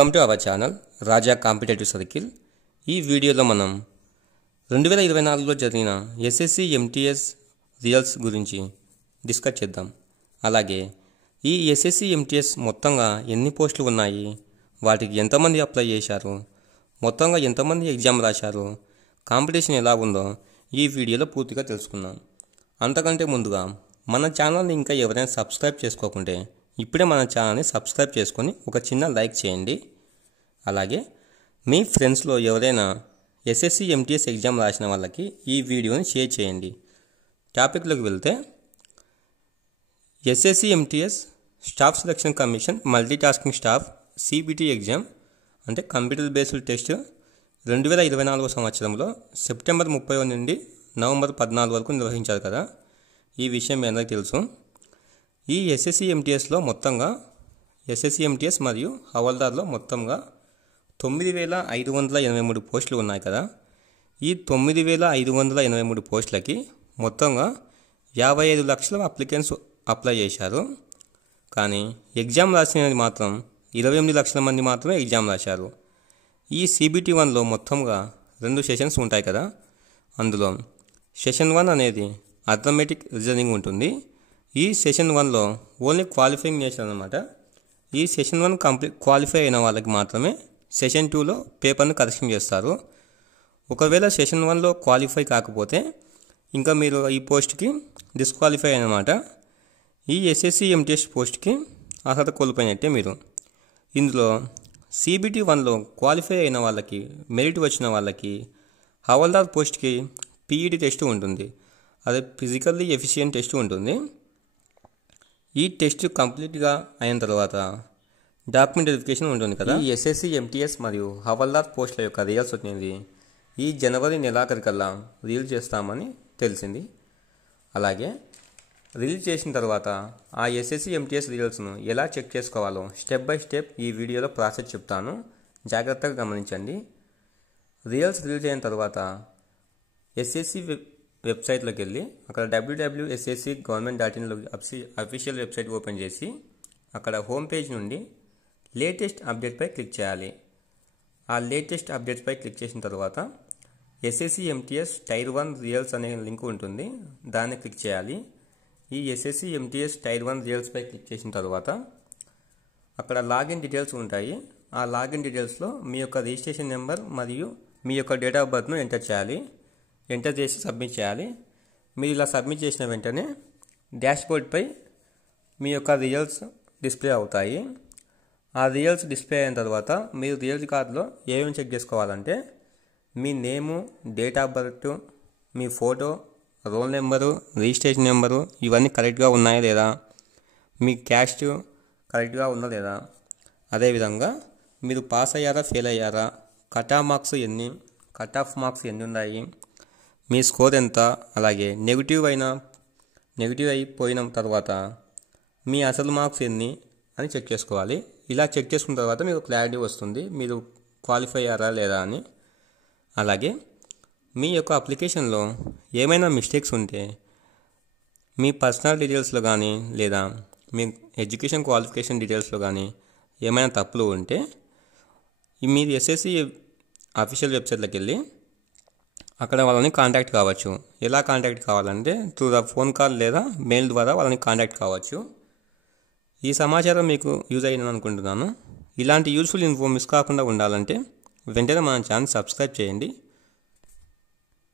Welcome to our channel Raja competitive circle. ఈ వీడియోలో మనం 2024లో జరిగిన ఎస్ఎస్సి ఎంటీఎస్ రిజల్ట్స్ గురించి డిస్కస్ చేద్దాం. అలాగే ఈ ఎస్ఎస్సి ఎంటీఎస్ మొత్తంగా ఎన్ని పోస్టులు ఉన్నాయి, వాటికి ఎంతమంది అప్లై చేశారు, మొత్తంగా ఎంతమంది ఎగ్జామ్ రాశారు, కాంపిటీషన్ ఎలా ఉందో ఈ వీడియోలో పూర్తిగా తెలుసుకుందాం. అంతకంటే ముందుగా మన ఛానల్ని ఇంకా ఎవరైనా సబ్స్క్రైబ్ చేసుకోకుంటే ఇప్పుడే మన ఛానల్ని సబ్స్క్రైబ్ చేసుకొని ఒక చిన్న లైక్ చేయండి. అలాగే మీ ఫ్రెండ్స్లో ఎవరైనా ఎస్ఎస్సి ఎంటీఎస్ ఎగ్జామ్ రాసిన వాళ్ళకి ఈ వీడియోని షేర్ చేయండి. టాపిక్లోకి వెళ్తే, SSC MTS staff selection commission multitasking staff CBT exam అంటే కంప్యూటర్ బేస్డ్ టెస్ట్ 2024 సంవత్సరంలో సెప్టెంబర్ 30 నుండి నవంబర్ 14 వరకు నిర్వహించారు కదా. ఈ విషయం మీ అందరికీ తెలుసు. ఈ ఎస్ఎస్సి ఎంటీఎస్లో మొత్తంగా ఎస్ఎస్సి ఎంటీఎస్ మరియు హవాల్దార్లో మొత్తంగా 9,583 పోస్టులు ఉన్నాయి కదా. ఈ 9,583 పోస్టులకి మొత్తంగా 55 లక్షల అప్లికెంట్స్ అప్లై చేశారు. కానీ ఎగ్జామ్ రాసినది మాత్రం 28 లక్షల మంది మాత్రమే ఎగ్జామ్ రాశారు. ఈ సిబిటి 1లో మొత్తంగా 2 సెషన్స్ ఉంటాయి కదా. అందులో సెషన్ 1 అనేది అథమెటిక్ రీజనింగ్ ఉంటుంది. ఈ సెషన్ 1లో ఓన్లీ క్వాలిఫైయింగ్ నేచర్ అనమాట. ఈ సెషన్ 1 క్వాలిఫై అయిన వాళ్ళకి మాత్రమే సెషన్ 2లో పేపర్ను కరెక్షన్ చేస్తారు. ఒకవేళ సెషన్ 1లో క్వాలిఫై కాకపోతే ఇంకా మీరు ఈ పోస్ట్కి డిస్క్వాలిఫై అన్నమాట. ఈ ఎస్ఎస్సి ఎంటీఎస్ పోస్ట్కి అర్హత కోల్పోయినట్టే మీరు. ఇందులో సిబిటి 1లో క్వాలిఫై అయిన వాళ్ళకి, మెరిట్ వచ్చిన వాళ్ళకి హవాల్దార్ పోస్ట్కి పీఈడి టెస్ట్ ఉంటుంది. అదే ఫిజికల్లీ ఎఫిషియెంట్ టెస్ట్ ఉంటుంది. ఈ టెస్ట్ కంప్లీట్గా అయిన తర్వాత డాక్యుమెంట్ వెరిఫికేషన్ ఉంటుంది కదా. ఈ ఎస్ఎస్సి ఎంటీఎస్ మరియు హవాల్దార్ పోస్టుల యొక్క రిజల్ట్స్ వచ్చినది ఈ జనవరి నెలాఖరికల్లా రిలీజ్ చేస్తామని తెలిసింది. అలాగే రిలీజ్ చేసిన తర్వాత ఆ ఎస్ఎస్సి ఎంటీఎస్ రిజల్ట్స్ను ఎలా చెక్ చేసుకోవాలో స్టెప్ బై స్టెప్ ఈ వీడియోలో ప్రాసెస్ చెప్తాను, జాగ్రత్తగా గమనించండి. రిజల్ట్స్ రిలీజ్ అయిన తర్వాత ఎస్ఎస్సి వెబ్సైట్లోకి వెళ్ళి అక్కడ www.ssc.government.in అఫీషియల్ వెబ్సైట్ ఓపెన్ చేసి అక్కడ హోమ్ పేజ్ నుండి లేటెస్ట్ అప్డేట్పై క్లిక్ చేయాలి. ఆ లేటెస్ట్ అప్డేట్పై క్లిక్ చేసిన తర్వాత ఎస్ఎస్సి ఎంటీఎస్ టైర్ 1 రిజల్ట్స్ అనే లింక్ ఉంటుంది, దాన్ని క్లిక్ చేయాలి. ఈ ఎస్ఎస్సి ఎంటీఎస్ టైర్ 1 రిజల్ట్స్పై క్లిక్ చేసిన తర్వాత అక్కడ లాగిన్ డీటెయిల్స్ ఉంటాయి. ఆ లాగిన్ డీటెయిల్స్లో మీ యొక్క రిజిస్ట్రేషన్ నెంబర్ మరియు మీ యొక్క డేట్ ఆఫ్ బర్త్ను ఎంటర్ చేయాలి. ఎంటర్ చేసి సబ్మిట్ చేయాలి. మీరు ఇలా సబ్మిట్ చేసిన వెంటనే డాష్బోర్డ్పై మీ యొక్క రిజల్ట్స్ డిస్ప్లే అవుతాయి. ఆ రిజల్ట్స్ డిస్ప్లే అయిన తర్వాత మీరు రిజల్ట్ కార్డులో ఏమేమి చెక్ చేసుకోవాలంటే మీ నేము, డేట్ ఆఫ్ బర్త్, మీ photo, roll number, registration number ఇవన్నీ కరెక్ట్గా ఉన్నాయా లేదా, మీ క్యాస్ట్ కరెక్ట్గా ఉందా లేదా, అదేవిధంగా మీరు పాస్ అయ్యారా ఫెయిల్ అయ్యారా, కట్ ఆఫ్ మార్క్స్ ఎన్ని, కట్ ఆఫ్ మార్క్స్ ఎన్ని ఉన్నాయి, మీ స్కోర్ ఎంత, అలాగే నెగిటివ్ అయిపోయిన తర్వాత మీ అసలు మార్క్స్ ఎన్ని అని చెక్ చేసుకోవాలి. ఇలా చెక్ చేసుకున్న తర్వాత మీకు క్లారిటీ వస్తుంది మీరు క్వాలిఫై అయ్యారా లేదా అని. అలాగే మీ యొక్క అప్లికేషన్లో ఏమైనా మిస్టేక్స్ ఉంటే మీ పర్సనల్ డీటెయిల్స్లో కానీ లేదా మీ ఎడ్యుకేషన్ క్వాలిఫికేషన్ డీటెయిల్స్లో కానీ ఏమైనా తప్పులు ఉంటే మీరు ఎస్ఎస్సి అఫీషియల్ వెబ్సైట్లోకి వెళ్ళి అక్కడ వాళ్ళని కాంటాక్ట్ కావచ్చు. ఎలా కాంటాక్ట్ కావాలంటే త్రూ ద ఫోన్ కాల్ లేదా మెయిల్ ద్వారా వాళ్ళని కాంటాక్ట్ కావచ్చు. ఈ సమాచారం మీకు యూజ్ అయ్యిందని అనుకుంటున్నాను. ఇలాంటి యూస్ఫుల్ ఇన్ఫో మిస్ కాకుండా ఉండాలంటే వెంటనే మన ఛానల్ సబ్స్క్రైబ్ చేయండి.